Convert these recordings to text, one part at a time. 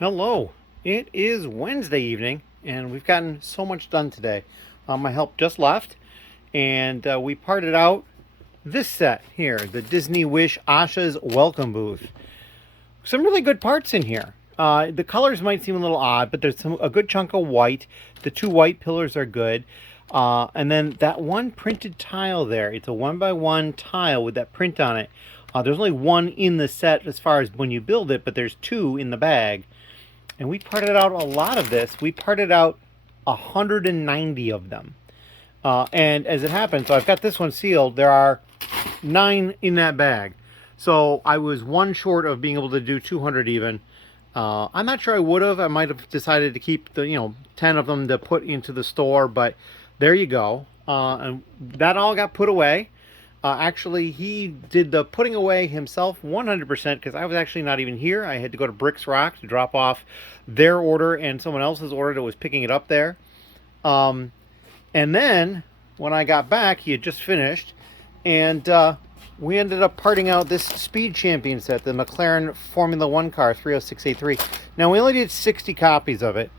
Hello. It is Wednesday evening, and we've gotten so much done today. My help just left, and we parted out this set here, the Disney Wish Asha's Welcome Booth. Some really good parts in here. The colors might seem a little odd, but there's a good chunk of white. The two white pillars are good. And then that one printed tile there, it's a 1x1 tile with that print on it. There's only one in the set as far as when you build it, but there's two in the bag. And we parted out a lot of this. We parted out 190 of them. And as it happens, so I've got this one sealed. There are 9 in that bag. So I was one short of being able to do 200 even. I'm not sure I would have. I might have decided to keep the 10 of them to put into the store, but there you go. And that all got put away. Actually, he did the putting away himself 100% because I was actually not even here. I had to go to Bricks Rock to drop off their order and someone else's order that was picking it up there. And then when I got back, he had just finished, and we ended up parting out this Speed Champion set, the McLaren Formula 1 car 30683. Now, we only did 60 copies of it,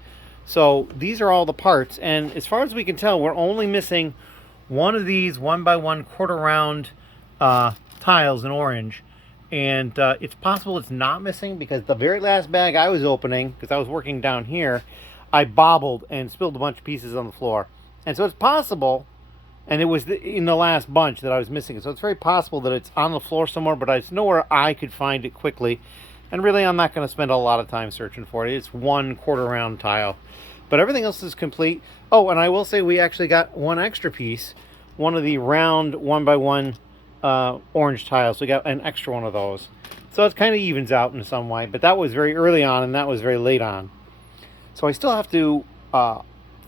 so these are all the parts, and as far as we can tell, we're only missing one of these 1x1 quarter round tiles in orange, and it's possible it's not missing because the very last bag I was opening, because I was working down here, I bobbled and spilled a bunch of pieces on the floor. And so it's possible, and it was in the last bunch that I was missing, so it's very possible that it's on the floor somewhere, but it's nowhere I could find it quickly. And really, I'm not going to spend a lot of time searching for it. It's one quarter round tile. But everything else is complete. Oh, and I will say we actually got one extra piece, one of the round 1x1 orange tiles. We got an extra one of those. So it kind of evens out in some way, but that was very early on and that was very late on. So I still have to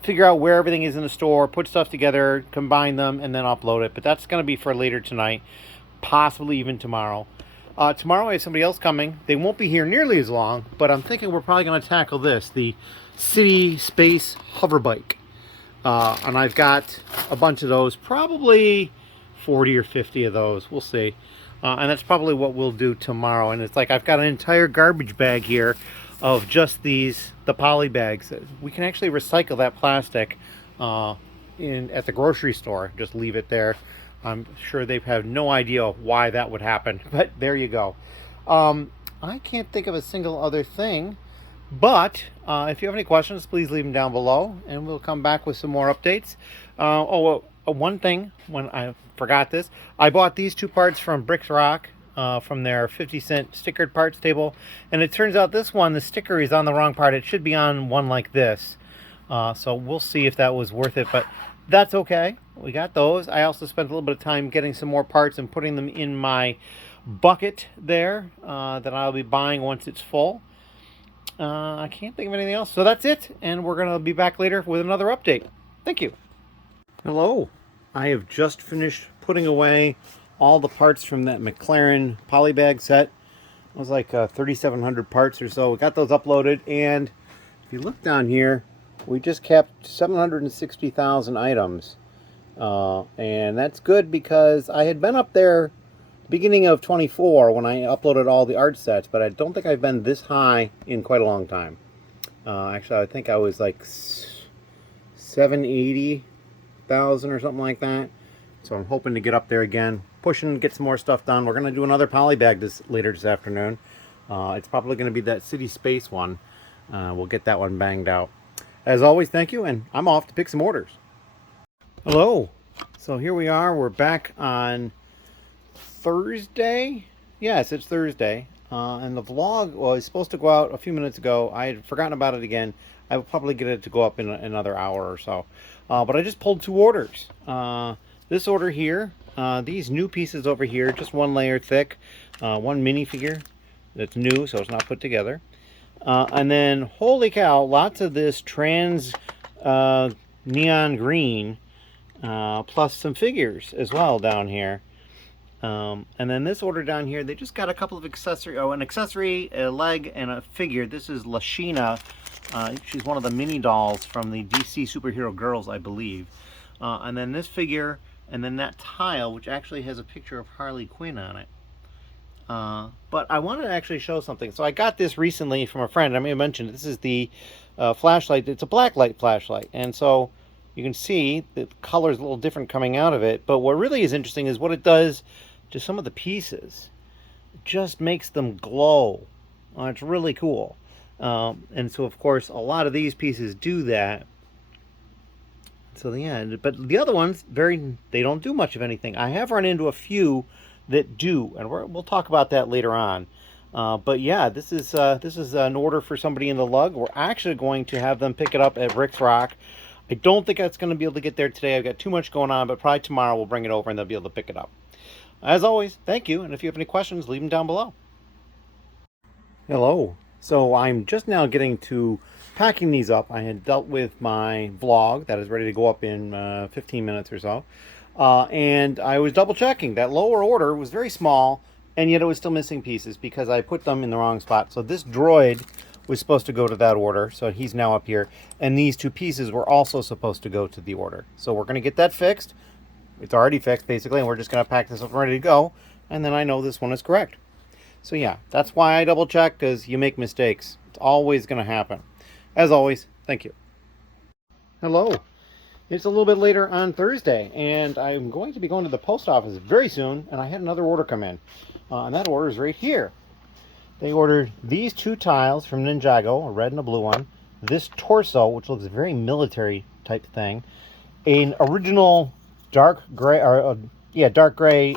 figure out where everything is in the store, put stuff together, combine them, and then upload it. But that's going to be for later tonight, possibly even tomorrow. Tomorrow I have somebody else coming. They won't be here nearly as long, but I'm thinking we're probably going to tackle this, the City Space Hover Bike. And I've got a bunch of those, probably 40 or 50 of those. We'll see. And that's probably what we'll do tomorrow. And it's like I've got an entire garbage bag here of just the poly bags. We can actually recycle that plastic at the grocery store. Just leave it there. I'm sure they have no idea why that would happen, but there you go. I can't think of a single other thing, but if you have any questions, please leave them down below, and we'll come back with some more updates. One thing, when I forgot this, I bought these two parts from Bricks Rock, from their 50-cent stickered parts table, and it turns out this one, the sticker is on the wrong part. It should be on one like this. So we'll see if that was worth it, but that's okay. We got those. I also spent a little bit of time getting some more parts and putting them in my bucket there that I'll be buying once it's full. I can't think of anything else. So that's it, and we're going to be back later with another update. Thank you. Hello. I have just finished putting away all the parts from that McLaren Polybag set. It was like 3,700 parts or so. We got those uploaded, and if you look down here, we just kept 760,000 items. And that's good because I had been up there beginning of 24 when I uploaded all the art sets, but I don't think I've been this high in quite a long time. Actually, I think I was like 780,000 or something like that. So I'm hoping to get up there again, pushing, get some more stuff done. We're going to do another polybag later this afternoon. It's probably going to be that City Space one. We'll get that one banged out. As always, thank you, and I'm off to pick some orders. Hello. So here we are. We're back on Thursday. Yes, it's Thursday. And the vlog was supposed to go out a few minutes ago. I had forgotten about it again. I will probably get it to go up in another hour or so. But I just pulled 2 orders. This order here, these new pieces over here, just 1 layer thick, 1 minifigure that's new, so it's not put together. And then, holy cow, lots of this trans neon green, plus some figures as well down here. And then this order down here, they just got a couple of accessories, an accessory, a leg, and a figure. This is Lashina. She's one of the mini dolls from the DC Superhero Girls, I believe. And then this figure, and then that tile, which actually has a picture of Harley Quinn on it. But I wanted to actually show something. So I got this recently from a friend. I may have mentioned this is the flashlight. It's a black light flashlight, and so you can see the color is a little different coming out of it. But what really is interesting is what it does to some of the pieces. It just makes them glow. It's really cool. And so of course a lot of these pieces do that. So yeah, but the other ones they don't do much of anything. I have run into a few that do, and we'll talk about that later on. But yeah, this is an order for somebody in the lug. We're actually going to have them pick it up at Rick's Rock. I don't think it's going to be able to get there today. I've got too much going on, but probably tomorrow we'll bring it over and they'll be able to pick it up. As always, thank you, and if you have any questions, leave them down below. Hello. So I'm just now getting to packing these up. I had dealt with my vlog that is ready to go up in 15 minutes or so. And I was double checking. That lower order was very small, and yet it was still missing pieces because I put them in the wrong spot. So this droid was supposed to go to that order, so he's now up here. And these two pieces were also supposed to go to the order. So we're going to get that fixed. It's already fixed, basically, and we're just going to pack this up ready to go. And then I know this one is correct. So yeah, that's why I double check, because you make mistakes. It's always going to happen. As always, thank you. Hello. It's a little bit later on Thursday, and I'm going to be going to the post office very soon, and I had another order come in. And that order is right here. They ordered these two tiles from Ninjago, a red and a blue one. This torso, which looks very military type thing. An original dark gray, dark gray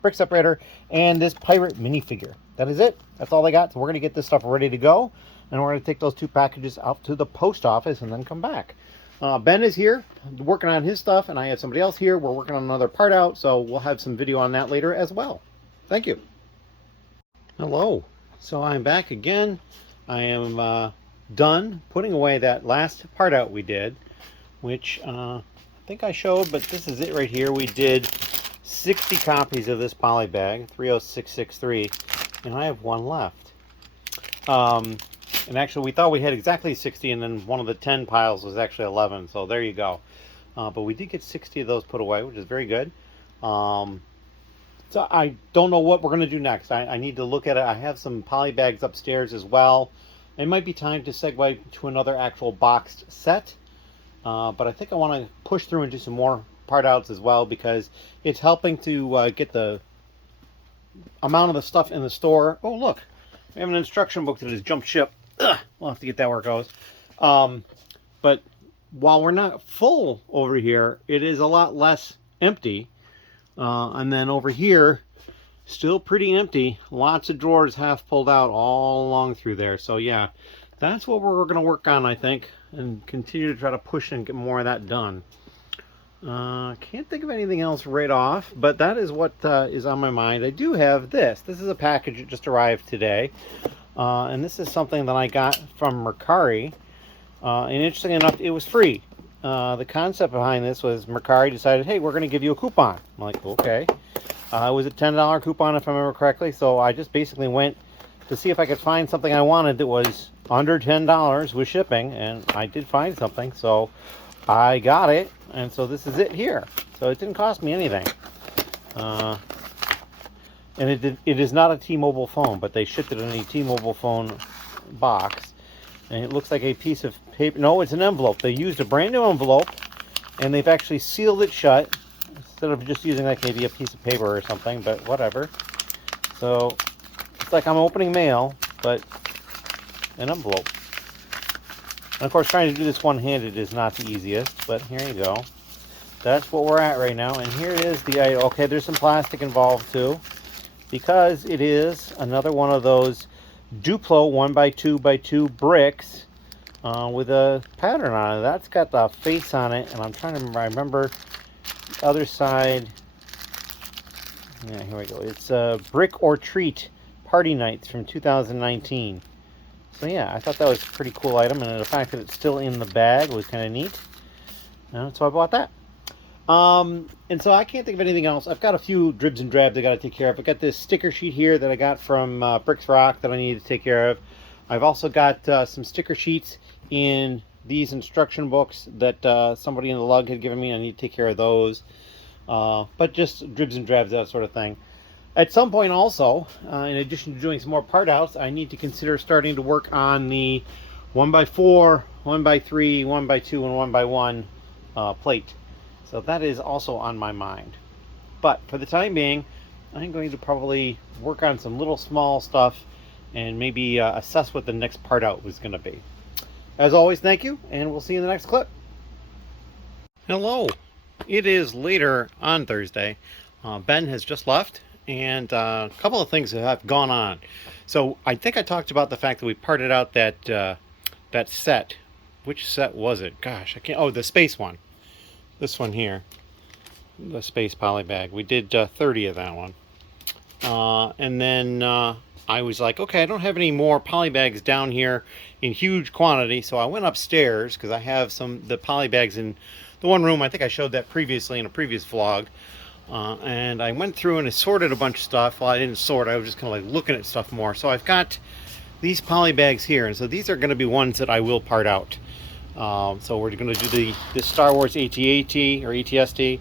brick separator, and this pirate minifigure. That is it. That's all they got. So we're going to get this stuff ready to go, and we're going to take those two packages out to the post office and then come back. Ben is here working on his stuff, and I have somebody else here. We're working on another part out, so we'll have some video on that later as well. Thank you. Hello. So I'm back again. I am done putting away that last part out we did, which I think I showed, but this is it right here. We did 60 copies of this polybag, 30663, and I have one left. And actually, we thought we had exactly 60, and then one of the 10 piles was actually 11, so there you go. But we did get 60 of those put away, which is very good. So I don't know what we're going to do next. I need to look at it. I have some polybags upstairs as well. It might be time to segue to another actual boxed set. But I think I want to push through and do some more part outs as well, because it's helping to get the amount of the stuff in the store. Oh, look. We have an instruction book that has jumped ship. Ugh, we'll have to get that where it goes. But while we're not full over here, it is a lot less empty. And then over here, still pretty empty. Lots of drawers half pulled out all along through there. So yeah, that's what we're going to work on, I think, and continue to try to push and get more of that done. Can't think of anything else right off, but that is what is on my mind. I do have this. This is a package that just arrived today. And this is something that I got from Mercari. And interestingly enough, it was free. The concept behind this was Mercari decided, hey, we're going to give you a coupon. I'm like, okay. It was a $10 coupon, if I remember correctly. So I just basically went to see if I could find something I wanted that was under $10 with shipping. And I did find something. So I got it. And so this is it here. So it didn't cost me anything. And it is not a T-Mobile phone, but they shipped it in a T-Mobile phone box. And it looks like a piece of paper. No, it's an envelope. They used a brand new envelope, and they've actually sealed it shut instead of just using like maybe a piece of paper or something, but whatever. So it's like I'm opening mail, but an envelope. And of course, trying to do this one-handed is not the easiest, but here you go. That's what we're at right now. And here is the item. Okay, there's some plastic involved too, because it is another one of those Duplo 1x2x2 bricks with a pattern on it. That's got the face on it, and I'm trying to remember. I remember the other side. Yeah, here we go. It's Brick or Treat Party Nights from 2019. So yeah, I thought that was a pretty cool item, and the fact that it's still in the bag was kind of neat. So I bought that. And so I can't think of anything else. I've got a few dribs and drabs I got to take care of. I've got this sticker sheet here that I got from Bricks Rock that I need to take care of. I've also got some sticker sheets in these instruction books that somebody in the lug had given me. I need to take care of those. But just dribs and drabs, that sort of thing. At some point also, in addition to doing some more part outs, I need to consider starting to work on the 1x4, 1x3, 1x2, and 1x1 plate. So that is also on my mind. But for the time being, I'm going to probably work on some little small stuff and maybe assess what the next part out was going to be. As always, thank you, and we'll see you in the next clip. Hello. It is later on Thursday. Ben has just left, and a couple of things have gone on. So I think I talked about the fact that we parted out that that set. Which set was it? Gosh, I can't. Oh, the space one. This one here. The space polybag. We did 30 of that one. And then I was like, okay, I don't have any more polybags down here in huge quantity, so I went upstairs because I have the polybags in the one room. I think I showed that previously in a previous vlog. And I went through and I sorted a bunch of stuff. Well, I didn't sort. I was just kind of like looking at stuff more. So I've got these polybags here, and so these are going to be ones that I will part out. So we're going to do this Star Wars AT-AT or ATST,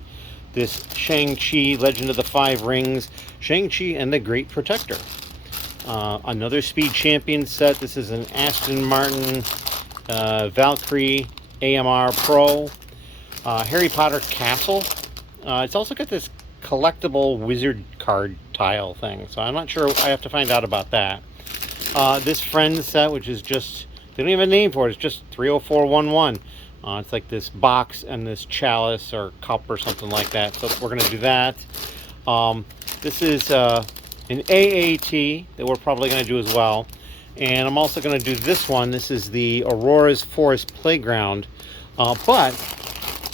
this Shang-Chi Legend of the Five Rings, Shang-Chi and the Great Protector. Another Speed Champion set. This is an Aston Martin Valkyrie AMR Pro. Harry Potter Castle. It's also got this collectible wizard card tile thing, so I'm not sure. I have to find out about that. This Friends set, which is just, they don't even have a name for it, it's just 30411. It's like this box and this chalice or cup or something like that, so we're going to do that. This is an AAT that we're probably going to do as well, and I'm also going to do this one. This is the Aurora's Forest Playground, but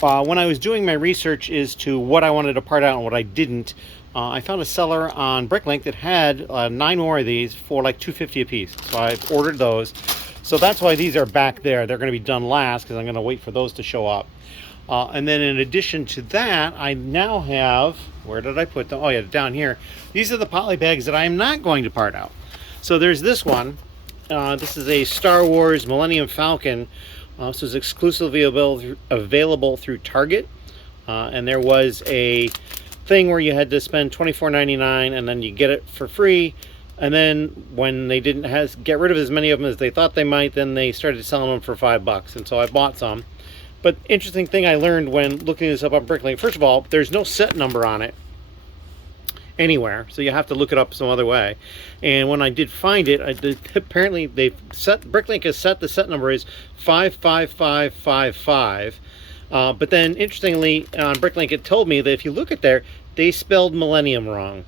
when I was doing my research as to what I wanted to part out and what I didn't, I found a seller on Bricklink that had 9 more of these for like $2.50 a piece. So I've ordered those. So that's why these are back there. They're going to be done last because I'm going to wait for those to show up. And then in addition to that, I now have, where did I put them? Oh yeah, down here. These are the poly bags that I'm not going to part out. So there's this one. This is a Star Wars Millennium Falcon. This is exclusively available through Target. And there was a thing where you had to spend $24.99 and then you get it for free. And then when they didn't get rid of as many of them as they thought they might, then they started selling them for $5. And so I bought some. But interesting thing I learned when looking this up on Bricklink, first of all, there's no set number on it anywhere, so you have to look it up some other way. And when I did find it, apparently Bricklink has set the set number is 55555. But then interestingly on Bricklink it told me that if you look at there, they spelled millennium wrong.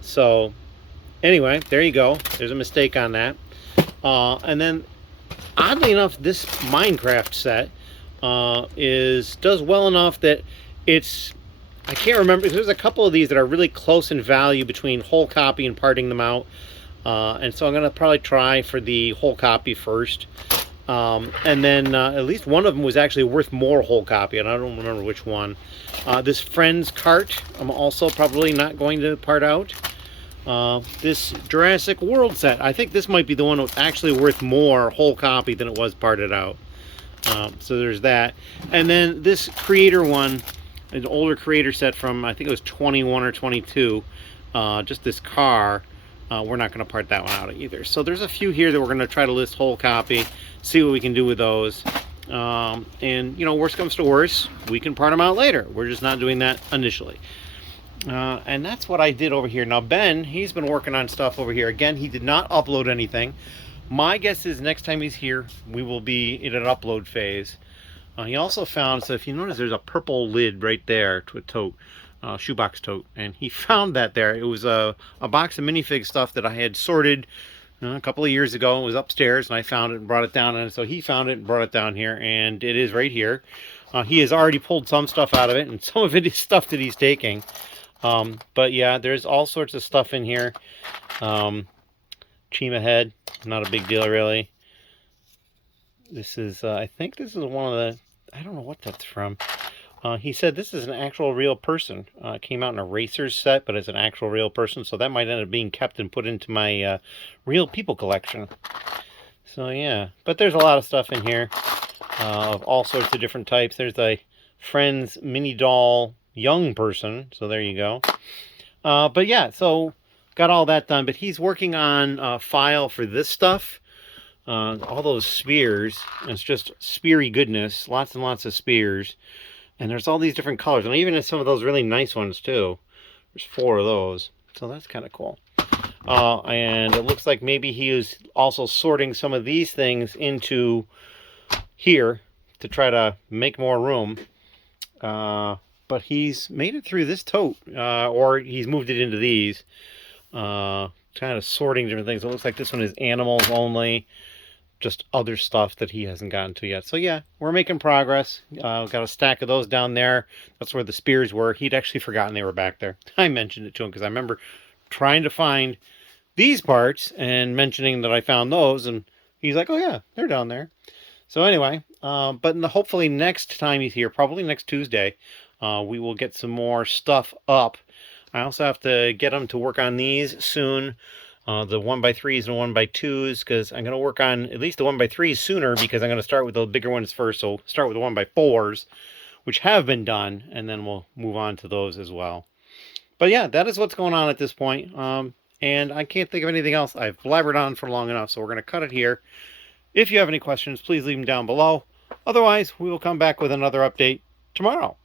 So anyway, there you go. There's a mistake on that. And then oddly enough, this Minecraft set does well enough that it's, I can't remember, there's a couple of these that are really close in value between whole copy and parting them out. And so I'm going to probably try for the whole copy first. And then at least one of them was actually worth more whole copy, and I don't remember which one. This Friends cart, I'm also probably not going to part out. This Jurassic World set, I think this might be the one that's actually worth more whole copy than it was parted out. So there's that. And then this Creator one, an older Creator set from, I think it was 21 or 22, just this car. We're not going to part that one out either. So there's a few here that we're going to try to list whole copy, see what we can do with those. And, you know, worst comes to worst, we can part them out later. We're just not doing that initially. And that's what I did over here. Now, Ben, he's been working on stuff over here. Again, he did not upload anything. My guess is next time he's here, we will be in an upload phase. He also found, so if you notice, there's a purple lid right there to a tote. Shoebox tote, and he found that there. It was a box of minifig stuff that I had sorted a couple of years ago. It was upstairs and I found it and brought it down, and so he found it and brought it down here, and it is right here. He has already pulled some stuff out of it, and some of it is stuff that he's taking. But yeah, there's all sorts of stuff in here. Chima head, not a big deal really. This is I think this is one of the, I don't know what that's from. He said this is an actual real person. It came out in a Racers set, but it's an actual real person, so that might end up being kept and put into my real people collection. So yeah, but there's a lot of stuff in here of all sorts of different types. There's a Friends mini doll young person, so there you go. But yeah, so got all that done. But he's working on a file for this stuff. All those spears. It's just speary goodness. Lots and lots of spears. And there's all these different colors. And even some of those really nice ones too. There's 4 of those. So that's kind of cool. And it looks like maybe he is also sorting some of these things into here to try to make more room. But he's made it through this tote, or he's moved it into these. Kind of sorting different things. It looks like this one is animals only. Just other stuff that he hasn't gotten to yet. So yeah, we're making progress. Got a stack of those down there. That's where the spears were. He'd actually forgotten they were back there. I mentioned it to him because I remember trying to find these parts and mentioning that I found those, and he's like, oh yeah, they're down there. So anyway, but hopefully next time he's here, probably next Tuesday, we will get some more stuff up. I also have to get him to work on these soon. The 1x3s and 1x2s, because I'm going to work on at least the 1x3s sooner, because I'm going to start with the bigger ones first. So start with the 1x4s, which have been done, and then we'll move on to those as well. But yeah, that is what's going on at this point. And I can't think of anything else. I've blabbered on for long enough, so we're going to cut it here. If you have any questions, please leave them down below. Otherwise, we will come back with another update tomorrow.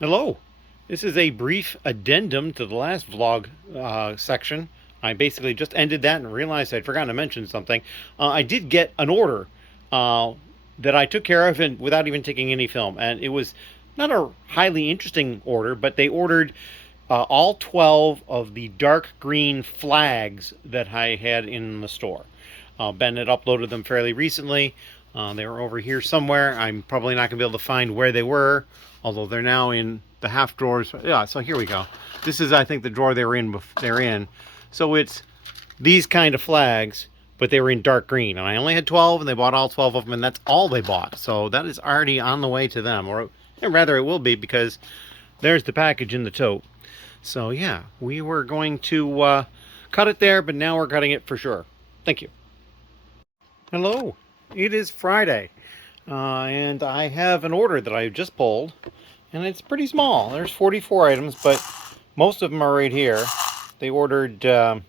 Hello. This is a brief addendum to the last vlog section. I basically just ended that and realized I'd forgotten to mention something. I did get an order that I took care of and without even taking any film. And it was not a highly interesting order, but they ordered all 12 of the dark green flags that I had in the store. Ben had uploaded them fairly recently. They were over here somewhere. I'm probably not going to be able to find where they were, although they're now in the half drawers. Yeah, so here we go. This is, I think, the drawer they're in. So it's these kind of flags, but they were in dark green. And I only had 12, and they bought all 12 of them, and that's all they bought. So that is already on the way to them. Or rather, it will be, because there's the package in the tote. So yeah, we were going to cut it there, but now we're cutting it for sure. Thank you. Hello. It is Friday, and I have an order that I just pulled, and it's pretty small. There's 44 items, but most of them are right here. They ordered, how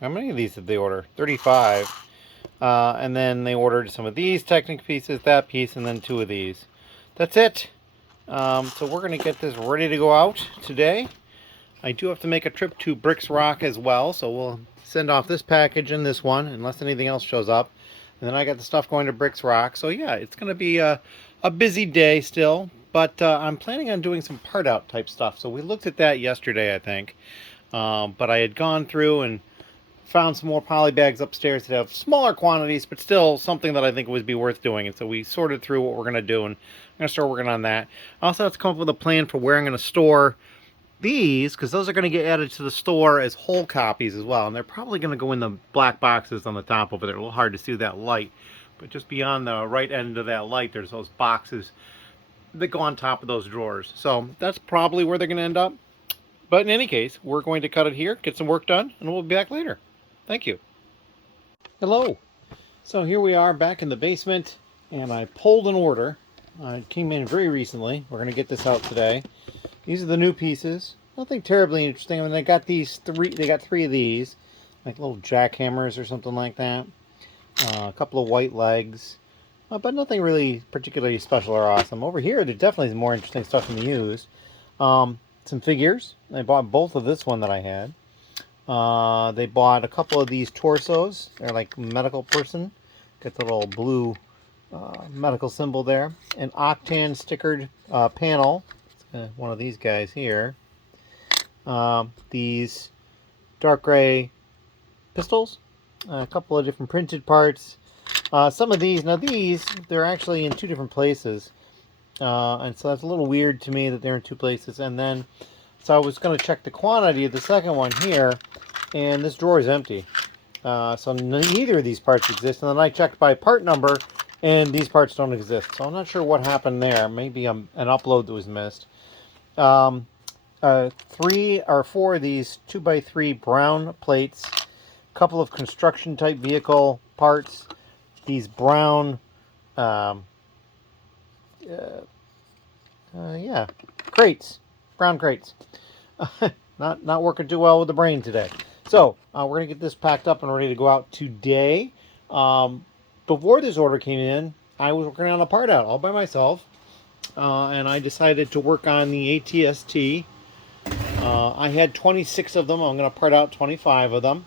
many of these did they order? 35. And then they ordered some of these Technic pieces, that piece, and then 2 of these. That's it. So we're going to get this ready to go out today. I do have to make a trip to Bricks Rock as well, so we'll send off this package and this one, unless anything else shows up. And then I got the stuff going to Bricks Rock. So yeah, it's going to be a busy day still. But I'm planning on doing some part out type stuff. So we looked at that yesterday, I think. But I had gone through and found some more polybags upstairs that have smaller quantities, but still something that I think would be worth doing. And so we sorted through what we're going to do, and I'm going to start working on that. I also have to come up with a plan for where I'm going to store these, because those are going to get added to the store as whole copies as well, and they're probably going to go in the black boxes on the top over there. A little hard to see that light, but just beyond the right end of that light, there's those boxes that go on top of those drawers. So that's probably where they're going to end up. But in any case, we're going to cut it here, get some work done, and we'll be back later. Thank you. Hello. So here we are back in the basement, and I pulled an order. It came in very recently. We're going to get this out today. These are the new pieces. Nothing terribly interesting. I mean, they got 3 of these, like little jackhammers or something like that. A couple of white legs, but nothing really particularly special or awesome. Over here, there definitely is more interesting stuff in the used. Some figures. They bought both of this one that I had. They bought a couple of these torsos. They're like medical person. Got the little blue medical symbol there. An Octan stickered panel. One of these guys here. These dark gray pistols. A couple of different printed parts. Some of these, now these, they're actually in 2 different places. And so that's a little weird to me that they're in 2 places. And then, so I was going to check the quantity of the second one here, and this drawer is empty. So neither of these parts exist. And then I checked by part number, and these parts don't exist. So I'm not sure what happened there. Maybe an upload that was missed. 3 or 4 of these 2x3 brown plates, a couple of construction type vehicle parts, these brown crates, brown crates, Not working too well with the brain today. So we're gonna get this packed up and ready to go out today. Before this order came in, I was working on a part out all by myself, and I decided to work on the ATST. I had 26 of them. I'm gonna part out 25 of them.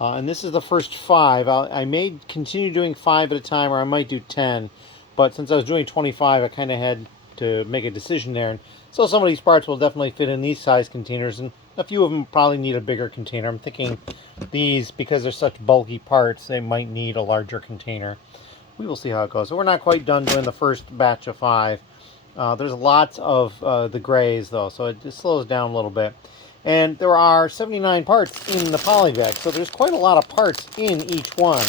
And this is the first 5. I may continue doing 5 at a time, or I might do 10. But since I was doing 25, I kind of had to make a decision there. And so some of these parts will definitely fit in these size containers, and a few of them probably need a bigger container. I'm thinking these, because they're such bulky parts, they might need a larger container. We will see how it goes. So we're not quite done doing the first batch of 5. There's lots of the grays, though, so it just slows down a little bit. And there are 79 parts in the polybag, so there's quite a lot of parts in each one.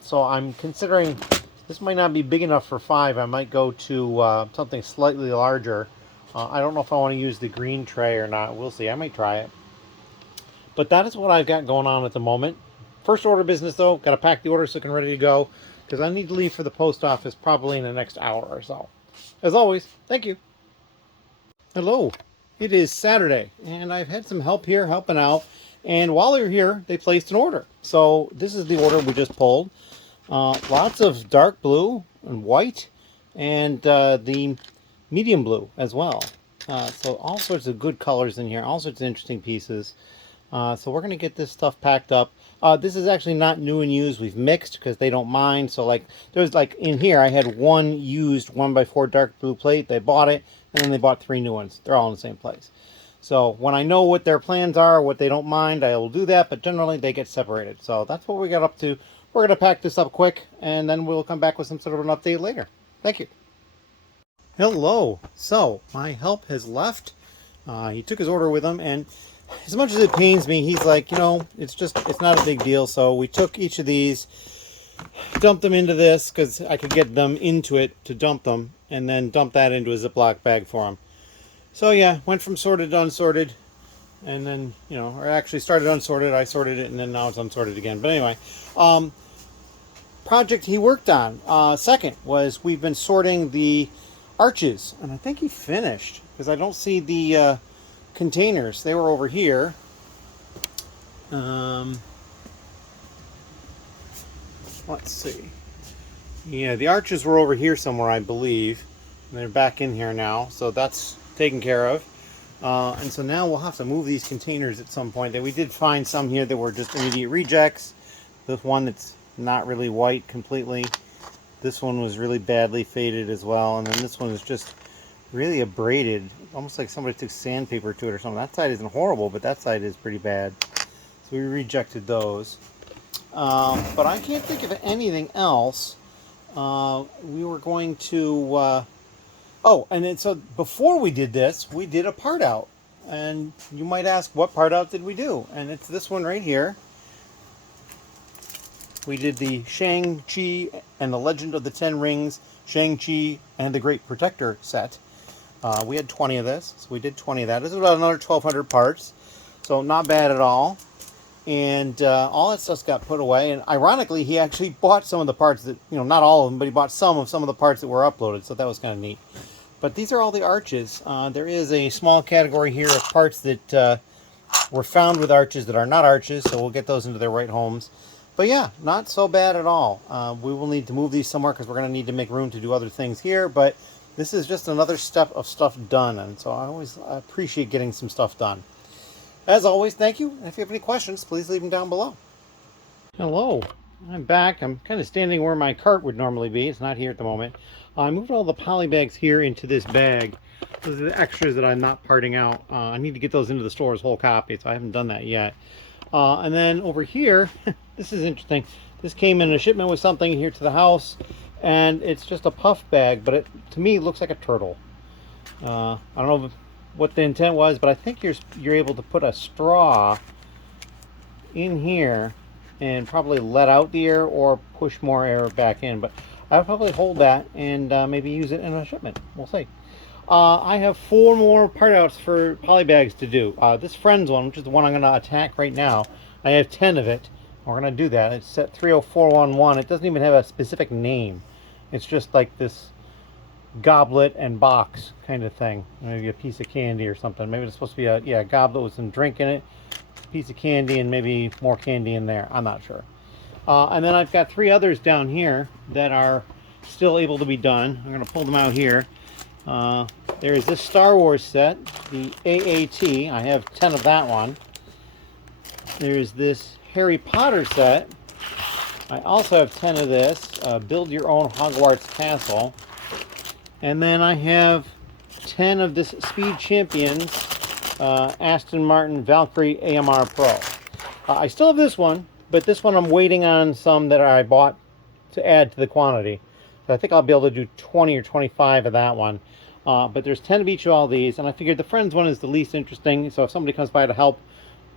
So I'm considering this might not be big enough for 5. I might go to something slightly larger. I don't know if I want to use the green tray or not. We'll see. I might try it. But that is what I've got going on at the moment. First order business, though. Got to pack the order so I'm ready to go, because I need to leave for the post office probably in the next hour or so. As always, thank you. Hello. It is Saturday, and I've had some help here helping out. And while they're here, they placed an order. So this is the order we just pulled. Lots of dark blue and white, and the medium blue as well. So all sorts of good colors in here, all sorts of interesting pieces. So we're going to get this stuff packed up. This is actually not new and used. We've mixed because they don't mind. So like there's like in here, I had one used 1x4 dark blue plate. They bought it, and then they bought 3 new ones. They're all in the same place. So when I know what their plans are, what they don't mind, I will do that. But generally, they get separated. So that's what we got up to. We're going to pack this up quick, and then we'll come back with some sort of an update later. Thank you. Hello. So my help has left. He took his order with him, and as much as it pains me, he's like, you know, it's not a big deal. So we took each of these, dumped them into this because I could get them into it to dump them, and then dump that into a Ziploc bag for him. So yeah, went from sorted to unsorted, and then, you know, or actually started unsorted, I sorted it, and then now it's unsorted again. But anyway, project he worked on, second, was we've been sorting the arches, and I think he finished, because I don't see the containers. They were over here. Let's see. Yeah, the arches were over here somewhere, I believe. And they're back in here now, so that's taken care of. And so now we'll have to move these containers at some point. We did find some here that were just immediate rejects. This one that's not really white completely. This one was really badly faded as well. And then this one is just really abraded, almost like somebody took sandpaper to it or something. That side isn't horrible, but that side is pretty bad. So we rejected those. But I can't think of anything else. We were going to... oh, and then so before we did this, we did a part out. And you might ask, what part out did we do? And it's this one right here. We did the Shang-Chi and the Legend of the Ten Rings, Shang-Chi and the Great Protector set. We had 20 of this, so we did 20 of that. This is about another 1,200 parts, so not bad at all. And all that stuff's got put away. And ironically, he actually bought some of the parts that, you know, not all of them, but he bought some of the parts that were uploaded, so that was kind of neat. But these are all the arches. There is a small category here of parts that were found with arches that are not arches, so we'll get those into their right homes. But yeah, not so bad at all. We will need to move these somewhere because we're going to need to make room to do other things here. But this is just another step of stuff done. And so I always appreciate getting some stuff done. As always, thank you. And if you have any questions, please leave them down below. Hello. I'm back. I'm kind of standing where my cart would normally be. It's not here at the moment. I moved all the poly bags here into this bag. Those are the extras that I'm not parting out. I need to get those into the store as whole copies. So I haven't done that yet. And then over here, this is interesting. This came in a shipment with something here to the house, and it's just a puff bag, but it, to me, looks like a turtle. I don't know what the intent was, but I think you're able to put a straw in here and probably let out the air or push more air back in. But I'll probably hold that and maybe use it in a shipment. We'll see. I have 4 more part outs for polybags to do. This Friends one, which is the one I'm going to attack right now, I have 10 of it. We're going to do that. It's set 30411. It doesn't even have a specific name. It's just like this goblet and box kind of thing. Maybe a piece of candy or something. Maybe it's supposed to be a goblet with some drink in it, a piece of candy, and maybe more candy in there. I'm not sure. And then I've got 3 others down here that are still able to be done. I'm going to pull them out here. There's this Star Wars set, the AAT. I have 10 of that one. There's this Harry Potter set. I also have 10 of this, Build Your Own Hogwarts Castle. And then I have 10 of this Speed Champions Aston Martin Valkyrie AMR Pro. I still have this one, but this one I'm waiting on some that I bought to add to the quantity. So I think I'll be able to do 20 or 25 of that one. But there's 10 of each of all these, and I figured the Friends one is the least interesting, so if somebody comes by to help,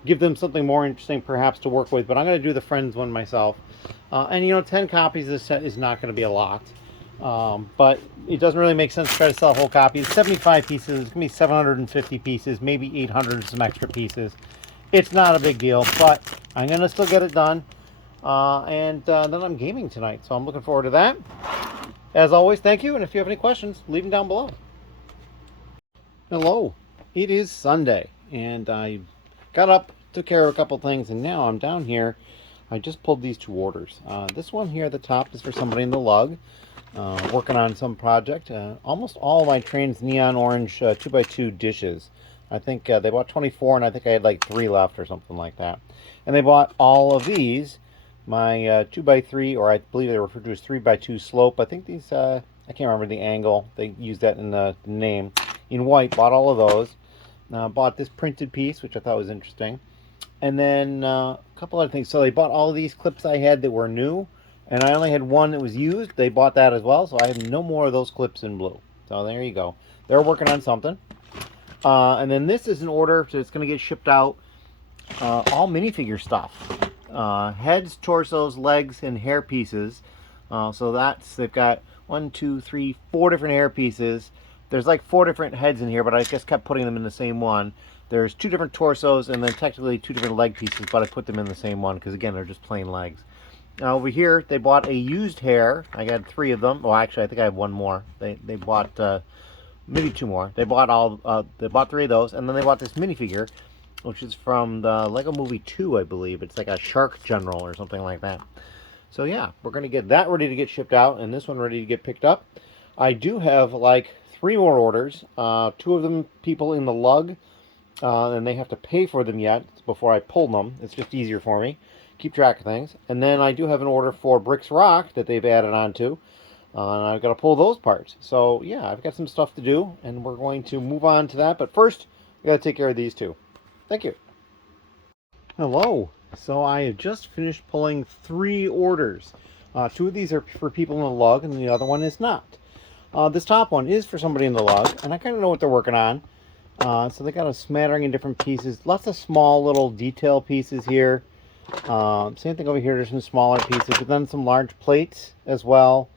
give them something more interesting perhaps to work with, but I'm going to do the Friends one myself. And you know, 10 copies of this set is not going to be a lot. But it doesn't really make sense to try to sell a whole copy. It's 75 pieces, it's going to be 750 pieces, maybe 800 some extra pieces. It's not a big deal, but I'm going to still get it done. And then I'm gaming tonight, so I'm looking forward to that. As always, thank you, and if you have any questions, leave them down below. Hello, it is Sunday, and I got up, took care of a couple things, and now I'm down here. I just pulled these 2 orders. This one here at the top is for somebody in the lug, working on some project. Almost all of my Trains neon orange 2x2 dishes. I think they bought 24, and I think I had like 3 left or something like that. And they bought all of these, my 2x3, or I believe they were referred to as 3x2 slope. I think these, I can't remember the angle. They used that in the name. In white, bought all of those. Bought this printed piece, which I thought was interesting. And then a couple other things. So they bought all of these clips I had that were new, and I only had one that was used. They bought that as well, so I have no more of those clips in blue. So there you go. They're working on something. And then this is an order, so it's going to get shipped out. All minifigure stuff. Heads, torsos, legs, and hair pieces. So they've got 1, 2, 3, 4 different hair pieces. There's like 4 different heads in here, but I just kept putting them in the same one. There's 2 different torsos and then technically 2 different leg pieces, but I put them in the same one because, again, they're just plain legs. Now over here, they bought a used hair. I got 3 of them. Well, actually, I think I have 1 more. They bought maybe 2 more. They bought 3 of those, and then they bought this minifigure, which is from the Lego Movie 2, I believe. It's like a shark general or something like that. So yeah, we're going to get that ready to get shipped out, and this one ready to get picked up. I do have like 3 more orders. 2 of them people in the lug, and they have to pay for them yet before I pull them. It's just easier for me. Keep track of things. And then I do have an order for Bricks Rock that they've added on to. And I've got to pull those parts. So yeah, I've got some stuff to do, and we're going to move on to that. But first, we got to take care of these 2. Thank you. Hello. So I have just finished pulling 3 orders. 2 of these are for people in the lug, and the other one is not. This top one is for somebody in the lug, and I kind of know what they're working on. So they got a smattering in different pieces. Lots of small little detail pieces here. Same thing over here. There's some smaller pieces, but then some large plates as well.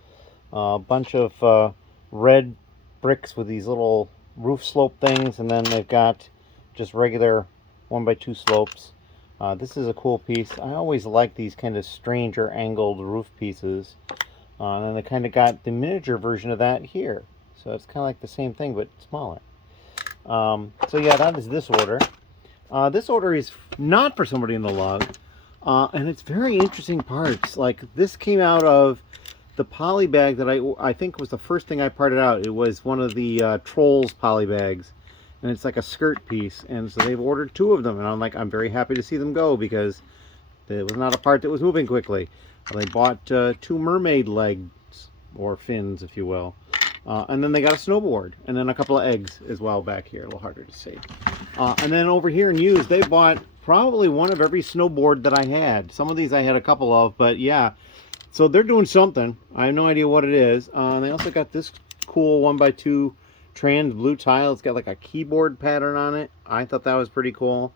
A bunch of red bricks with these little roof slope things, and then they've got just regular 1x2 slopes. This is a cool piece. I always like these kind of stranger angled roof pieces. And then they kind of got the miniature version of that here. So it's kind of like the same thing, but smaller. So yeah, that is this order. This order is not for somebody in the lug. And it's very interesting parts. Like, this came out of the polybag that I think was the first thing I parted out. It was one of the Trolls polybags. And it's like a skirt piece. And so they've ordered 2 of them. And I'm like, I'm very happy to see them go because it was not a part that was moving quickly. They bought 2 mermaid legs, or fins, if you will. And then they got a snowboard, and then a couple of eggs as well back here. A little harder to see. And then over here in used, they bought probably one of every snowboard that I had. Some of these I had a couple of, but yeah. So they're doing something. I have no idea what it is. And they also got this cool 1x2 trans blue tile. It's got like a keyboard pattern on it. I thought that was pretty cool.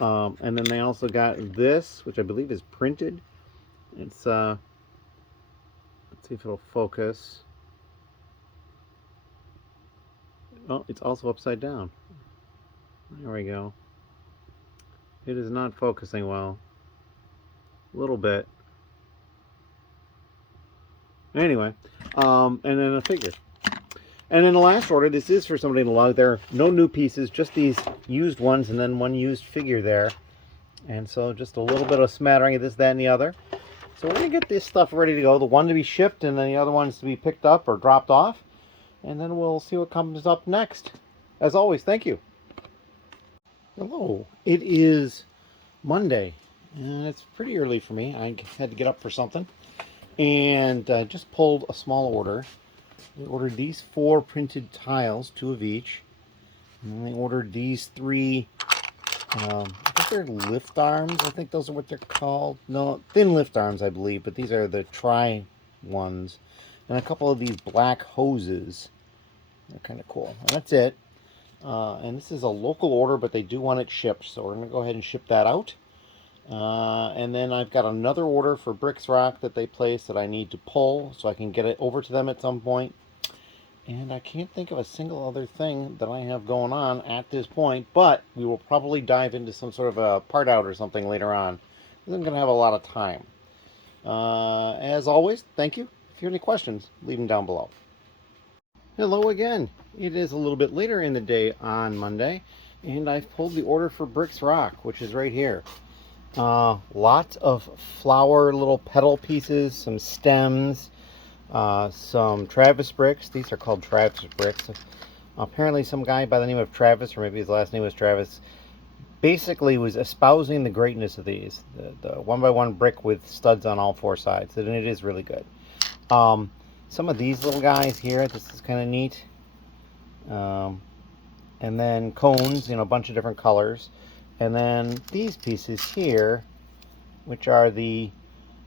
And then they also got this, which I believe is printed. It's let's see if it'll focus. Oh, it's also upside down. There we go. It is not focusing well. A little bit. Anyway, and then a figure. And then the last order, this is for somebody in the log. There are no new pieces, just these used ones and then one used figure there. And so just a little bit of smattering of this, that, and the other. So we're going to get this stuff ready to go. The one to be shipped and then the other ones to be picked up or dropped off. And then we'll see what comes up next. As always, thank you. Hello. It is Monday. And it's pretty early for me. I had to get up for something. And just pulled a small order. They ordered these 4 printed tiles, 2 of each. And then they ordered these 3, I think they're lift arms. I think those are what they're called. No, thin lift arms, I believe. But these are the tri ones. And a couple of these black hoses. They're kind of cool. And that's it. And this is a local order, but they do want it shipped. So we're going to go ahead and ship that out. And then I've got another order for Bricks Rock that they placed that I need to pull so I can get it over to them at some point. And I can't think of a single other thing that I have going on at this point, but we will probably dive into some sort of a part out or something later on. I'm going to have a lot of time. As always, thank you. If you have any questions, leave them down below. Hello again. It is a little bit later in the day on Monday, and I've pulled the order for Bricks Rock, which is right here. Lots of flower little petal pieces, some stems, some Travis bricks. These are called Travis bricks. Apparently some guy by the name of Travis, or maybe his last name was Travis, basically was espousing the greatness of these. The 1x1 brick with studs on all 4 sides, and it is really good. Some of these little guys here, this is kind of neat. And then cones, a bunch of different colors. And then these pieces here, which are the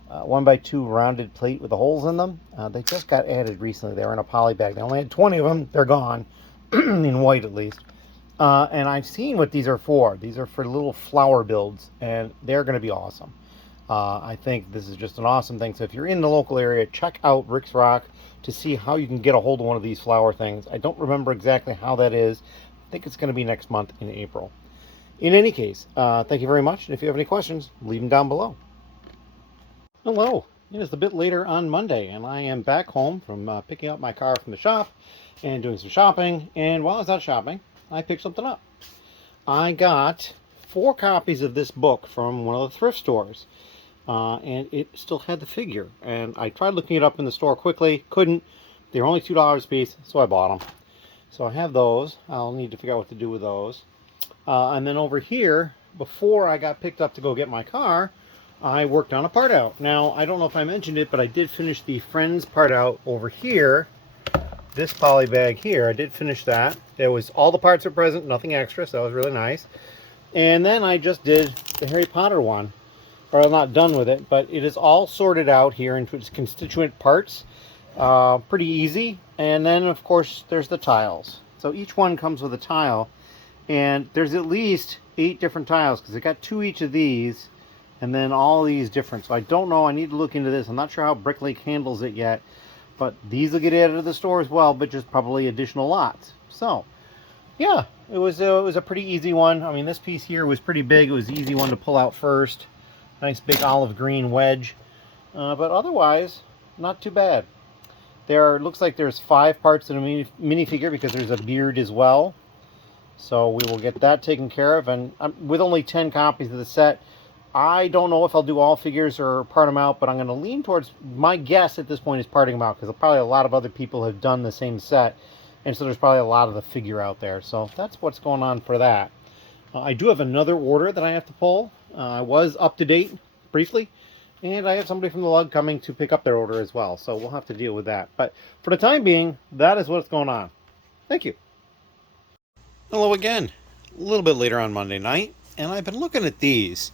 1x2 rounded plate with the holes in them. They just got added recently. They were in a poly bag. They only had 20 of them. They're gone, in white at least. And I've seen what these are for. These are for little flower builds, and they're going to be awesome. I think this is just an awesome thing. So if you're in the local area, check out Bricks Rock to see how you can get a hold of one of these flower things. I don't remember exactly how that is. I think it's going to be next month in April. In any case, thank you very much. And if you have any questions, leave them down below. Hello. It is a bit later on Monday, and I am back home from picking up my car from the shop and doing some shopping. And while I was out shopping, I picked something up. I got 4 copies of this book from one of the thrift stores. And it still had the figure. And I tried looking it up in the store quickly. Couldn't. They were only $2 a piece, so I bought them. So I have those. I'll need to figure out what to do with those. And then over here, before I got picked up to go get my car, I worked on a part out. Now, I don't know if I mentioned it, but I did finish the Friends part out over here. This poly bag here, I did finish that. There was all the parts are present, nothing extra, so that was really nice. And then I just did the Harry Potter one. Or I'm not done with it, but it is all sorted out here into its constituent parts. Pretty easy. And then, of course, there's the tiles. So each one comes with a tile. And there's at least 8 different tiles, because I got 2 each of these, and then all these different. So I don't know. I need to look into this. I'm not sure how Bricklink handles it yet. But these will get added to the store as well, but just probably additional lots. So, yeah, it was a pretty easy one. I mean, this piece here was pretty big. It was an easy one to pull out first. Nice big olive green wedge. But otherwise, not too bad. Looks like there's 5 parts in a minifigure because there's a beard as well. So we will get that taken care of. And with only 10 copies of the set, I don't know if I'll do all figures or part them out, but I'm going to lean towards, my guess at this point is parting them out, because probably a lot of other people have done the same set. And so there's probably a lot of the figure out there. So that's what's going on for that. I do have another order that I have to pull. I was up to date briefly, and I have somebody from the lug coming to pick up their order as well, so we'll have to deal with that. But for the time being, that is what's going on. Thank you. Hello again. A little bit later on Monday night, and I've been looking at these,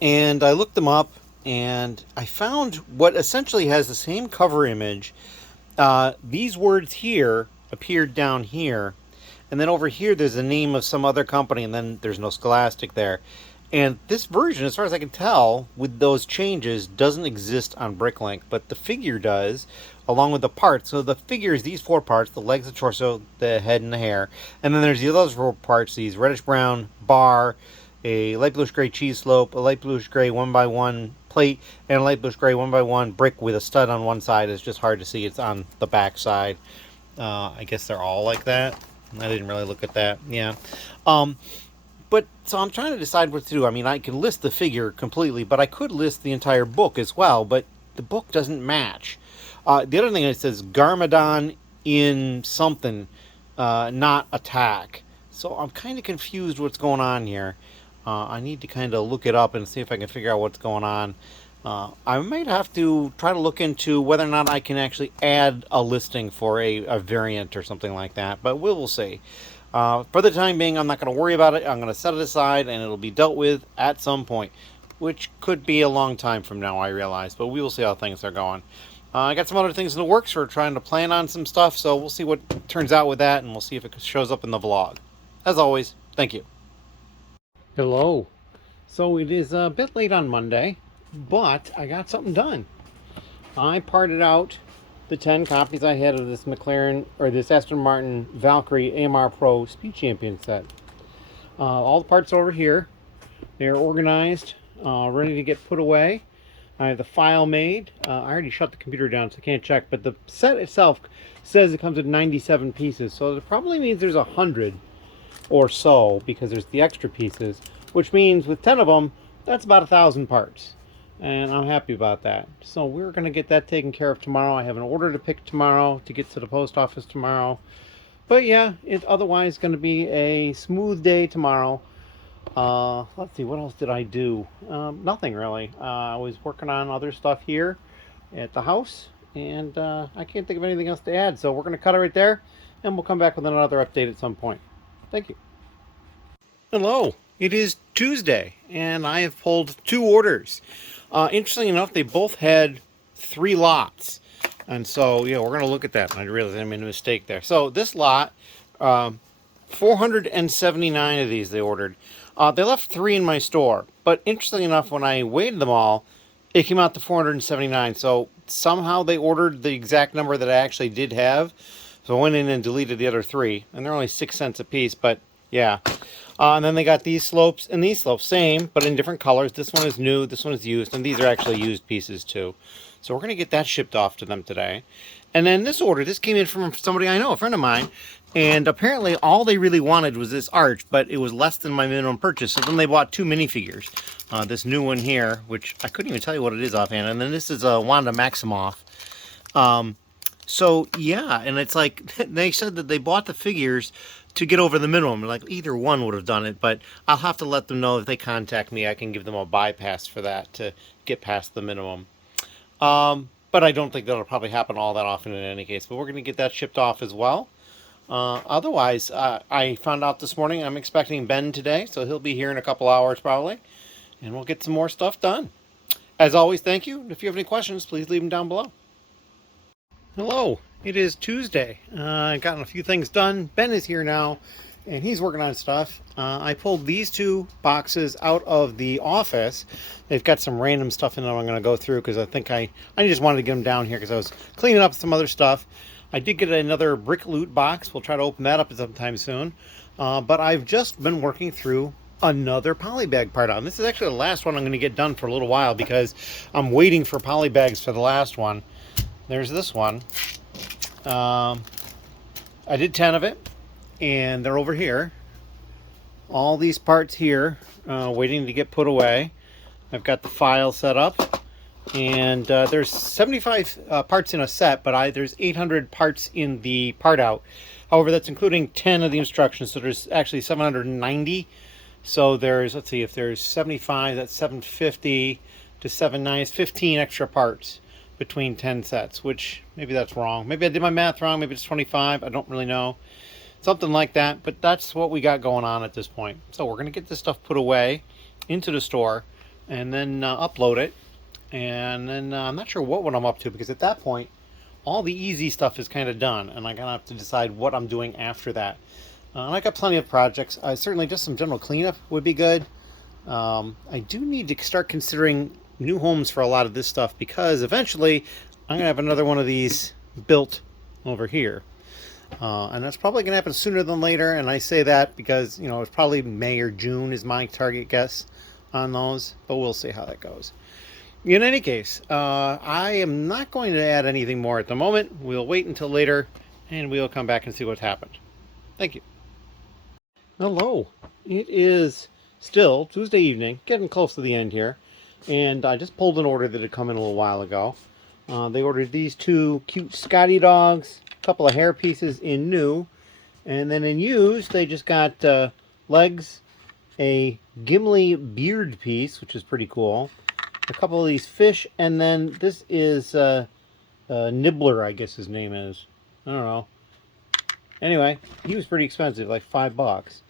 and I looked them up, and I found what essentially has the same cover image. These words here appeared down here, and then over here there's the name of some other company, and then there's no Scholastic there. And this version, as far as I can tell, with those changes, doesn't exist on Bricklink, but the figure does, along with the parts. So the figure is these 4 parts: the legs, the torso, the head, and the hair. And then there's the other 4 parts: these reddish-brown bar, a light bluish-gray cheese slope, a light bluish-gray 1x1 plate, and a light bluish-gray 1x1 brick with a stud on one side. It's just hard to see. It's on the back side. I guess they're all like that. I didn't really look at that. Yeah. But so I'm trying to decide what to do. I mean, I can list the figure completely, but I could list the entire book as well, but the book doesn't match. The other thing, it says Garmadon in something, not attack. So I'm kind of confused what's going on here. I need to kind of look it up and see if I can figure out what's going on. I might have to try to look into whether or not I can actually add a listing for a variant or something like that, but we'll see. For the time being, I'm not going to worry about it. I'm going to set it aside, and it'll be dealt with at some point, which could be a long time from now, I realize, but we will see how things are going. I got some other things in the works. We're trying to plan on some stuff, so we'll see what turns out with that, and we'll see if it shows up in the vlog. As always, thank you. Hello. So it is a bit late on Monday, but I got something done. I parted out the 10 copies I had of this McLaren, or this Aston Martin Valkyrie AMR Pro Speed Champion set. All the parts over here. They're organized, ready to get put away. I have the file made. I already shut the computer down, so I can't check, but the set itself says it comes with 97 pieces, so it probably means there's 100 or so, because there's the extra pieces, which means with 10 of them, that's about 1,000 parts. And I'm happy about that. So we're going to get that taken care of tomorrow. I have an order to pick tomorrow to get to the post office tomorrow. But yeah, it's otherwise going to be a smooth day tomorrow. Let's see, what else did I do? Nothing really. I was working on other stuff here at the house, and I can't think of anything else to add. So we're going to cut it right there, and we'll come back with another update at some point. Thank you. Hello. It is Tuesday, and I have pulled 2 orders. Interestingly enough, they both had 3 lots. And so, yeah, we're going to look at that. And I realized I made a mistake there. So this lot, 479 of these they ordered. They left 3 in my store. But interestingly enough, when I weighed them all, it came out to 479. So somehow they ordered the exact number that I actually did have. So I went in and deleted the other 3. And they're only 6 cents a piece, but yeah. And then they got these slopes and these slopes, same, but in different colors. This one is new, this one is used, and these are actually used pieces too. So we're going to get that shipped off to them today. And then this order, this came in from somebody I know, a friend of mine, and apparently all they really wanted was this arch, but it was less than my minimum purchase. So then they bought 2 minifigures. This new one here, which I couldn't even tell you what it is offhand, and then this is a Wanda Maximoff. So yeah, and it's like, they said that they bought the figures to get over the minimum. Like either one would have done it, but I'll have to let them know if they contact me. I can give them a bypass for that to get past the minimum. But I don't think that'll probably happen all that often in any case. But we're going to get that shipped off as well. Otherwise, I found out this morning I'm expecting Ben today, so he'll be here in a couple hours probably, and we'll get some more stuff done. As always, thank you. If you have any questions, please leave them down below. Hello. It is Tuesday. I've gotten a few things done. Ben is here now, and he's working on stuff. I pulled these 2 boxes out of the office. They've got some random stuff in them I'm going to go through because I think I just wanted to get them down here because I was cleaning up some other stuff. I did get another brick loot box. We'll try to open that up sometime soon. But I've just been working through another polybag part on. This is actually the last one I'm going to get done for a little while because I'm waiting for polybags for the last one. There's this one. I did 10 of it, and they're over here. All these parts here, waiting to get put away. I've got the file set up, and there's 75 parts in a set, but there's 800 parts in the part out. However, that's including 10 of the instructions, so there's actually 790. So there's, let's see, if there's 75, that's 750 to 790, 15 extra parts between 10 sets, which maybe that's wrong. Maybe I did my math wrong. Maybe it's 25. I don't really know. Something like that. But that's what we got going on at this point. So we're going to get this stuff put away into the store and then upload it. And then I'm not sure what I'm up to because at that point, all the easy stuff is kind of done. And I'm going to have to decide what I'm doing after that. And I got plenty of projects. Certainly just some general cleanup would be good. I do need to start considering new homes for a lot of this stuff because eventually I'm gonna have another one of these built over here, and that's probably gonna happen sooner than later. And I say that because, you know, it's probably May or June is my target guess on those, but we'll see how that goes. In any case, I am not going to add anything more at the moment. We'll wait until later and we'll come back and see what's happened. Thank you. Hello. It is still Tuesday evening, getting close to the end here, and I just pulled an order that had come in a little while ago. They ordered these two cute Scotty dogs, a couple of hair pieces in new, and then in used they just got legs, a Gimli beard piece, which is pretty cool, a couple of these fish, and then this is Nibbler, I guess his name is. I don't know. Anyway, he was pretty expensive, like $5.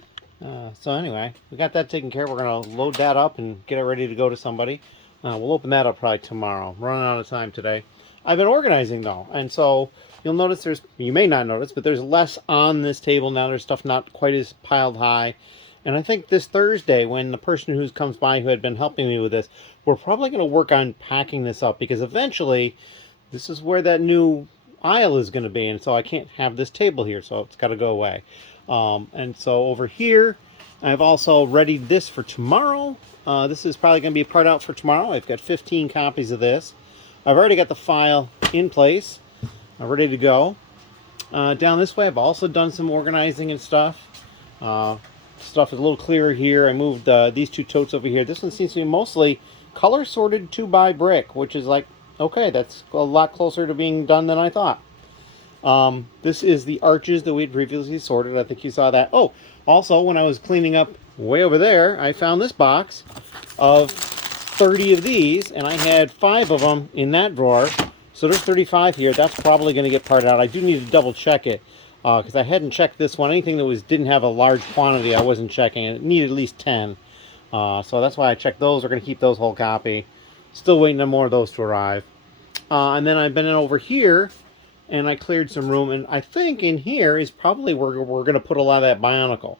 So anyway, we got that taken care of. We're going to load that up and get it ready to go to somebody. We'll open that up probably tomorrow. I'm running out of time today. I've been organizing though, and so you'll notice you may not notice, but there's less on this table now. There's stuff not quite as piled high. And I think this Thursday, when the person who comes by who had been helping me with this, we're probably going to work on packing this up, because eventually this is where that new aisle is going to be, and so I can't have this table here, so it's got to go away. And so over here, I've also readied this for tomorrow. This is probably going to be a part out for tomorrow. I've got 15 copies of this. I've already got the file in place, ready to go. Down this way, I've also done some organizing and stuff. Stuff is a little clearer here. I moved these two totes over here. This one seems to be mostly color sorted 2x brick, which is like, okay, that's a lot closer to being done than I thought. This is the arches that we had previously sorted. I think you saw that. Oh, also, when I was cleaning up way over there, I found this box of 30 of these, and I had 5 of them in that drawer. So there's 35 here. That's probably going to get parted out. I do need to double check it, because I hadn't checked this one. Anything that didn't have a large quantity, I wasn't checking. It needed at least 10. So that's why I checked those. We're going to keep those whole copy. Still waiting on more of those to arrive. And then I've been in over here, and I cleared some room. And I think in here is probably where we're going to put a lot of that Bionicle.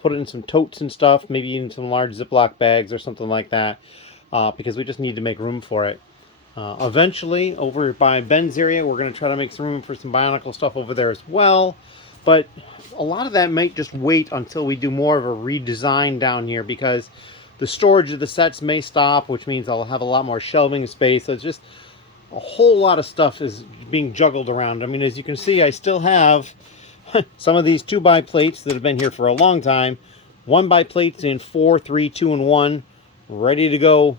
Put it in some totes and stuff, maybe even some large Ziploc bags or something like that, because we just need to make room for it. Eventually, over by Ben's area, we're going to try to make some room for some Bionicle stuff over there as well. But a lot of that might just wait until we do more of a redesign down here, because the storage of the sets may stop, which means I'll have a lot more shelving space. So it's just a whole lot of stuff is being juggled around. I mean, as you can see, I still have some of these 2x plates that have been here for a long time. 1x plates in 4, 3, 2, and 1. Ready to go,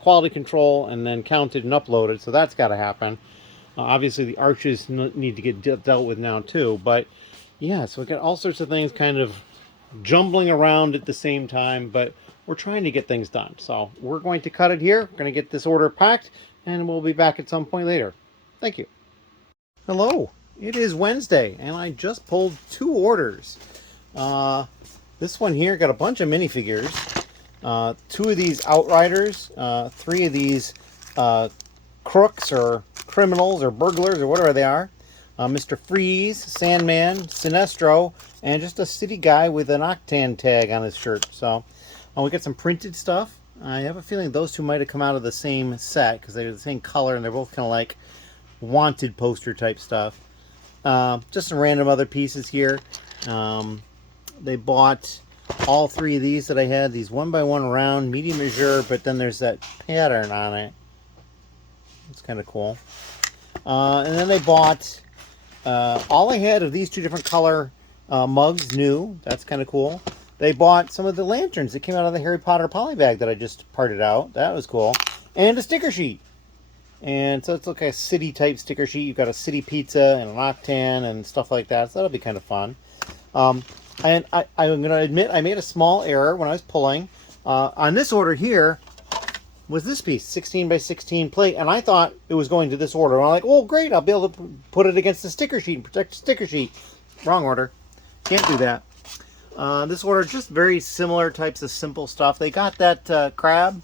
quality control, and then counted and uploaded. So that's got to happen. Obviously, the arches need to get dealt with now too. But yeah, so we've got all sorts of things kind of jumbling around at the same time. But we're trying to get things done. So we're going to cut it here. We're going to get this order packed, and we'll be back at some point later. Thank you. Hello. It is Wednesday, and I just pulled 2 orders. This one here got a bunch of minifigures. 2 of these Outriders, 3 of these crooks or criminals or burglars or whatever they are. Mr. Freeze, Sandman, Sinestro, and just a city guy with an Octane tag on his shirt. So we got some printed stuff. I have a feeling those 2 might have come out of the same set, because they're the same color and they're both kind of like wanted poster type stuff. Just some random other pieces here. They bought all 3 of these that I had, these 1x1 round medium measure, but then there's that pattern on it. It's kind of cool. And then they bought all I had of these 2 different color mugs new. That's kind of cool. They bought some of the lanterns that came out of the Harry Potter polybag that I just parted out. That was cool. And a sticker sheet. And so it's like a city type sticker sheet. You've got a city pizza and an Octane and stuff like that. So that'll be kind of fun. And I'm going to admit I made a small error when I was pulling. On this order here was this piece, 16 by 16 plate. And I thought it was going to this order. And I'm like, oh, great. I'll be able to put it against the sticker sheet and protect the sticker sheet. Wrong order. Can't do that. This order, just very similar types of simple stuff. They got that crab.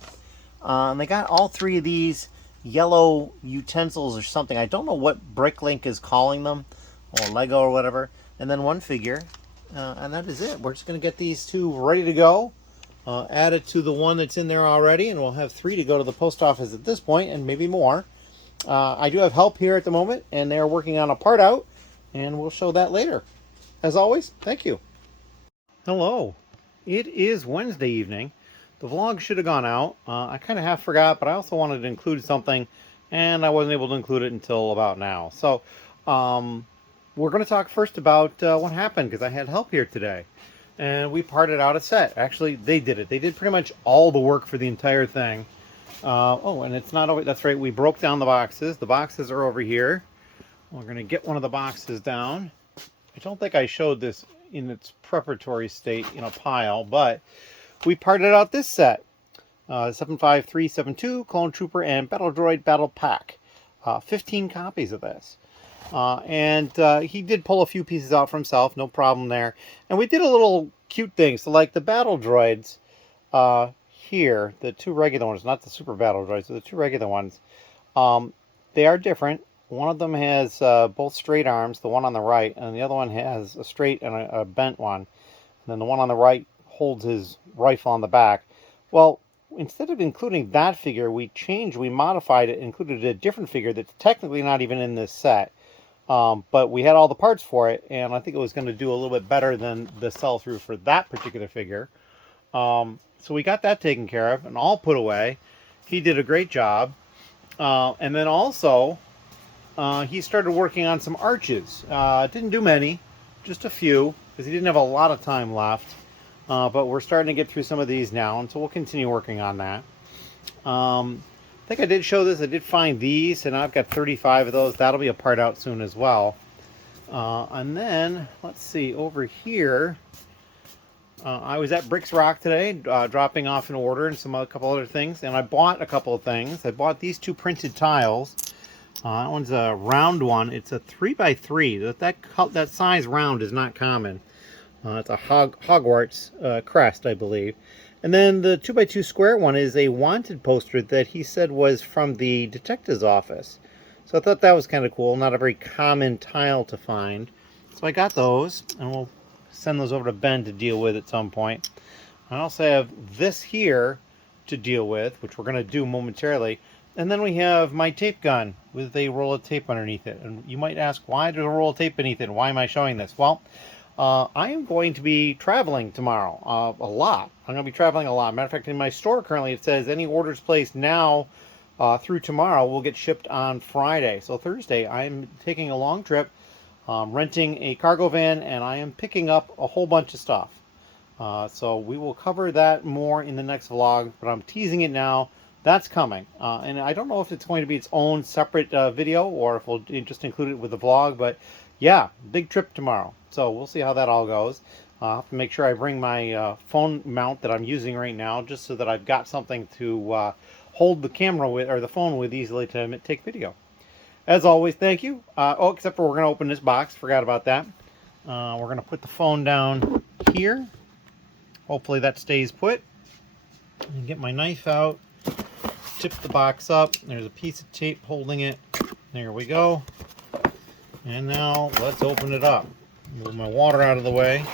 And they got all 3 of these yellow utensils or something. I don't know what Bricklink is calling them, or Lego or whatever. And then 1 figure. And that is it. We're just going to get these 2 ready to go. Add it to the one that's in there already, and we'll have 3 to go to the post office at this point, and maybe more. I do have help here at the moment, and they're working on a part out, and we'll show that later. As always, thank you. Hello. It is Wednesday evening. The vlog should have gone out. I kind of half forgot, but I also wanted to include something, and I wasn't able to include it until about now. So, we're going to talk first about what happened, because I had help here today. And we parted out a set. Actually, they did it. They did pretty much all the work for the entire thing. Oh, and it's not over. That's right. We broke down the boxes. The boxes are over here. We're going to get one of the boxes down. I don't think I showed this in its preparatory state in a pile, but we parted out this set. 75372, Clone Trooper, and Battle Droid Battle Pack. 15 copies of this. And he did pull a few pieces out for himself, no problem there. And we did a little cute thing. So like the battle droids here, the two regular ones, not the super battle droids, but the two regular ones, they are different. One of them has both straight arms, the one on the right, and the other one has a straight and a bent one. And then the one on the right holds his rifle on the back. Well, instead of including that figure, we modified it, included a different figure that's technically not even in this set. But we had all the parts for it, and I think it was going to do a little bit better than the sell-through for that particular figure. So we got that taken care of and all put away. He did a great job. And then also, he started working on some arches. Didn't do many, just a few, because he didn't have a lot of time left. But we're starting to get through some of these now, and so we'll continue working on that. I think I did show this. I did find these, and I've got 35 of those. That'll be a part out soon as well. And then, let's see, over here, I was at Bricks Rock today, dropping off an order and a couple other things, and I bought a couple of things. I bought these two printed tiles. That one's a round one. It's a 3x3. That size round is not common. It's a Hogwarts crest, I believe. And then the 2x2 square one is a wanted poster that he said was from the detective's office. So I thought that was kind of cool. Not a very common tile to find. So I got those, and we'll send those over to Ben to deal with at some point. I also have this here to deal with, which we're going to do momentarily. And then we have my tape gun with a roll of tape underneath it. And you might ask, why there's a roll of tape beneath it? Why am I showing this? Well, I am going to be traveling tomorrow a lot. I'm going to be traveling a lot. Matter of fact, in my store currently it says any orders placed now through tomorrow will get shipped on Friday. So Thursday I'm taking a long trip, renting a cargo van, and I am picking up a whole bunch of stuff. So we will cover that more in the next vlog, but I'm teasing it now. That's coming. And I don't know if it's going to be its own separate video or if we'll just include it with the vlog, but yeah, big trip tomorrow. So we'll see how that all goes. I'll have to make sure I bring my phone mount that I'm using right now, just so that I've got something to hold the camera with, or the phone with, easily to take video. As always, thank you. Oh, except for we're going to open this box. Forgot about that. We're going to put the phone down here. Hopefully that stays put. And get my knife out. Tip the box up. There's a piece of tape holding it. There we go. And now let's open it up. Move my water out of the way.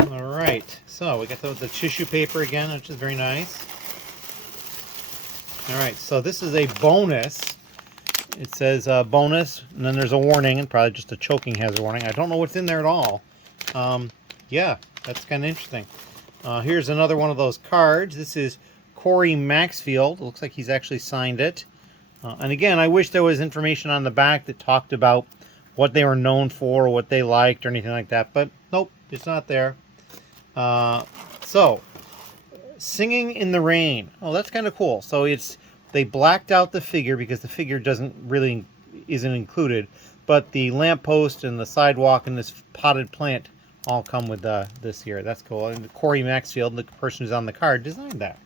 Alright, so we got the tissue paper again, which is very nice. Alright, so this is a bonus. It says bonus, and then there's a warning, and probably just a choking hazard warning. I don't know what's in there at all. Yeah, that's kind of interesting. Here's another one of those cards. This is Corey Maxfield. It looks like he's actually signed it. And again, I wish there was information on the back that talked about what they were known for, or what they liked, or anything like that. But nope, it's not there. So, Singing in the Rain. Oh, that's kind of cool. So they blacked out the figure because the figure isn't included. But the lamppost and the sidewalk and this potted plant all come with this here. That's cool. And Corey Maxfield, the person who's on the card, designed that.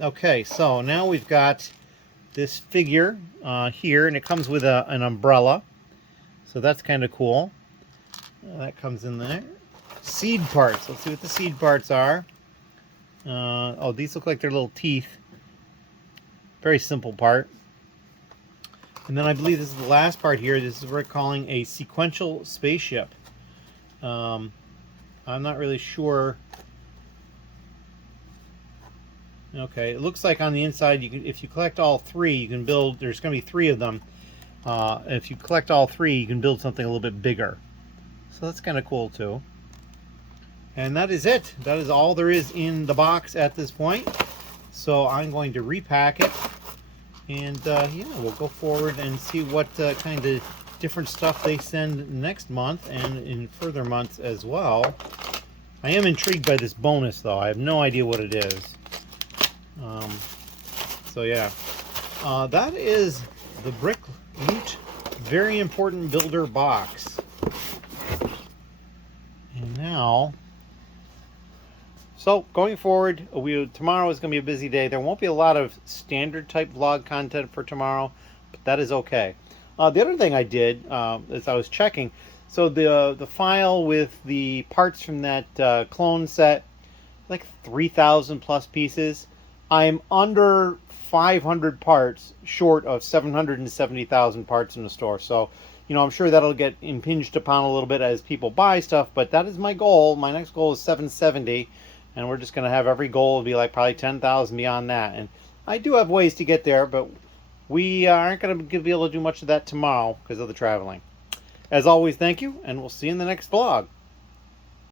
Okay, so now we've got this figure here, and it comes with an umbrella. So that's kind of cool. That comes in there. Seed parts. Let's see what the seed parts are. Oh, these look like they're little teeth. Very simple part. And then I believe this is the last part here. This is what we're calling a sequential spaceship. I'm not really sure. Okay, it looks like on the inside, if you collect all three, you can build. There's going to be 3 of them. And if you collect all 3, you can build something a little bit bigger. So that's kind of cool too. And that is it. That is all there is in the box at this point. So I'm going to repack it And yeah, we'll go forward and see what kind of different stuff they send next month and in further months as well. I am intrigued by this bonus though. I have no idea what it is. So yeah, that is the Bricklink Very Important Builder box. And now, so going forward, tomorrow is going to be a busy day. There won't be a lot of standard type vlog content for tomorrow, but that is okay. The other thing I did as I was checking, so the file with the parts from that clone set, like 3,000 plus pieces. I'm under 500 parts short of 770,000 parts in the store. So, you know, I'm sure that'll get impinged upon a little bit as people buy stuff, but that is my goal. My next goal is 770, and we're just going to have every goal be like probably 10,000 beyond that. And I do have ways to get there, but we aren't going to be able to do much of that tomorrow because of the traveling. As always, thank you, and we'll see you in the next vlog.